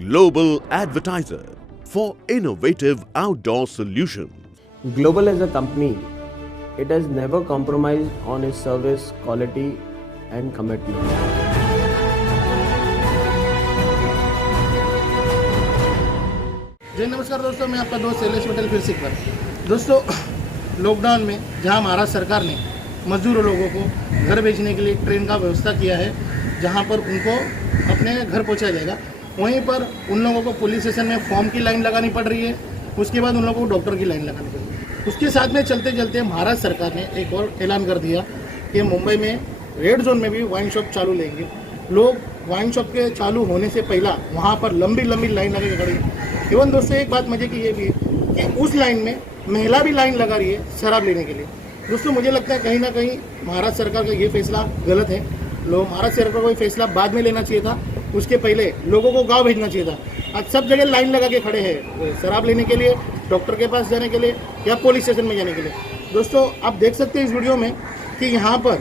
global advertiser for innovative outdoor solutions. Global as a company, it has never compromised on its service quality and commitment. जी नमस्कार दोस्तों, मैं आपका दोस्त शैलेश पटेल फिर से एक बार। दोस्तों, लॉकडाउन में जहां महाराष्ट्र सरकार ने मजदूर लोगों को घर भेजने के लिए ट्रेन का व्यवस्था किया है, जहां पर उनको अपने घर पहुंचाया जाएगा, वहीं पर उन लोगों को पुलिस स्टेशन में फॉर्म की लाइन लगानी पड़ रही है। उसके बाद उन लोगों को डॉक्टर की लाइन लगानी पड़ रही है। उसके साथ में चलते चलते महाराष्ट्र सरकार ने एक और ऐलान कर दिया कि मुंबई में रेड जोन में भी वाइन शॉप चालू लेंगे। लोग वाइन शॉप के चालू होने से पहला वहाँ पर लंबी लंबी लाइन लगा के खड़ी है। इवन दोस्तों, एक बात मजे की ये भी है कि उस लाइन में महिला भी लाइन लगा रही है शराब लेने के लिए। दोस्तों, मुझे लगता है कहीं ना कहीं महाराष्ट्र सरकार का ये फैसला गलत है। महाराष्ट्र सरकार को ये फैसला बाद में लेना चाहिए था, उसके पहले लोगों को गाँव भेजना चाहिए था। आज सब जगह लाइन लगा के खड़े हैं शराब लेने के लिए, डॉक्टर के पास जाने के लिए या पुलिस स्टेशन में जाने के लिए। दोस्तों, आप देख सकते हैं इस वीडियो में कि यहाँ पर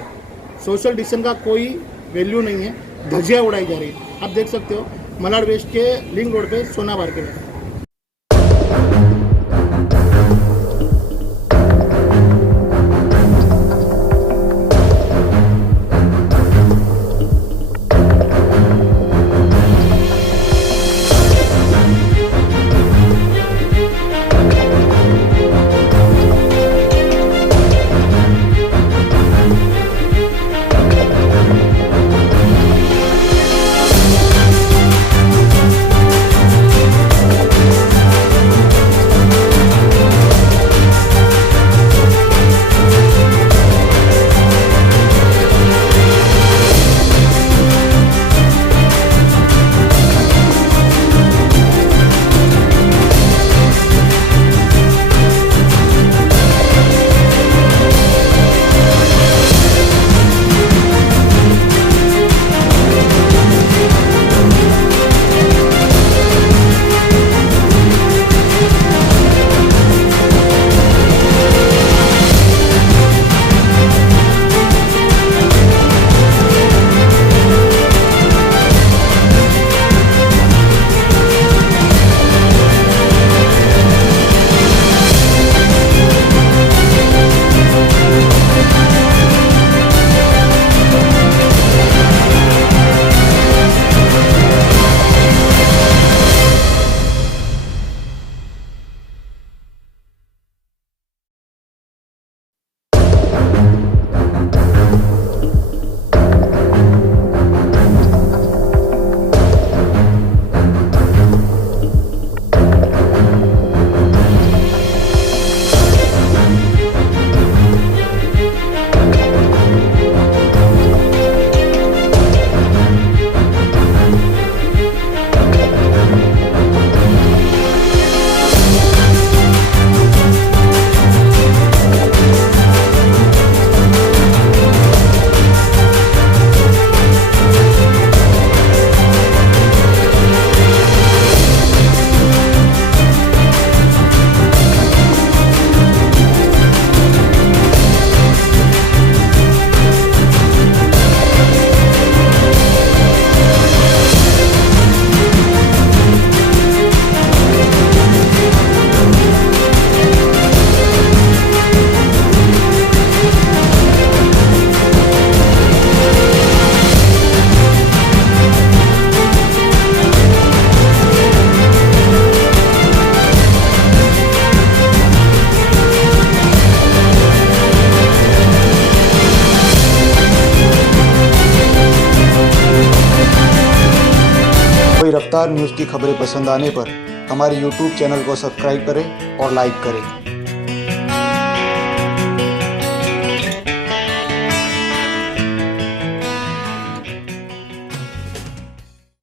सोशल डिस्टेंस का कोई वैल्यू नहीं है, धज्जियाँ उड़ाई जा रही है। आप देख सकते हो मलाड वेस्ट के लिंक रोड पे सोनाबार के पास। रफ्तार न्यूज़ की खबरें पसंद आने पर हमारे YouTube चैनल को सब्सक्राइब करें और लाइक करें।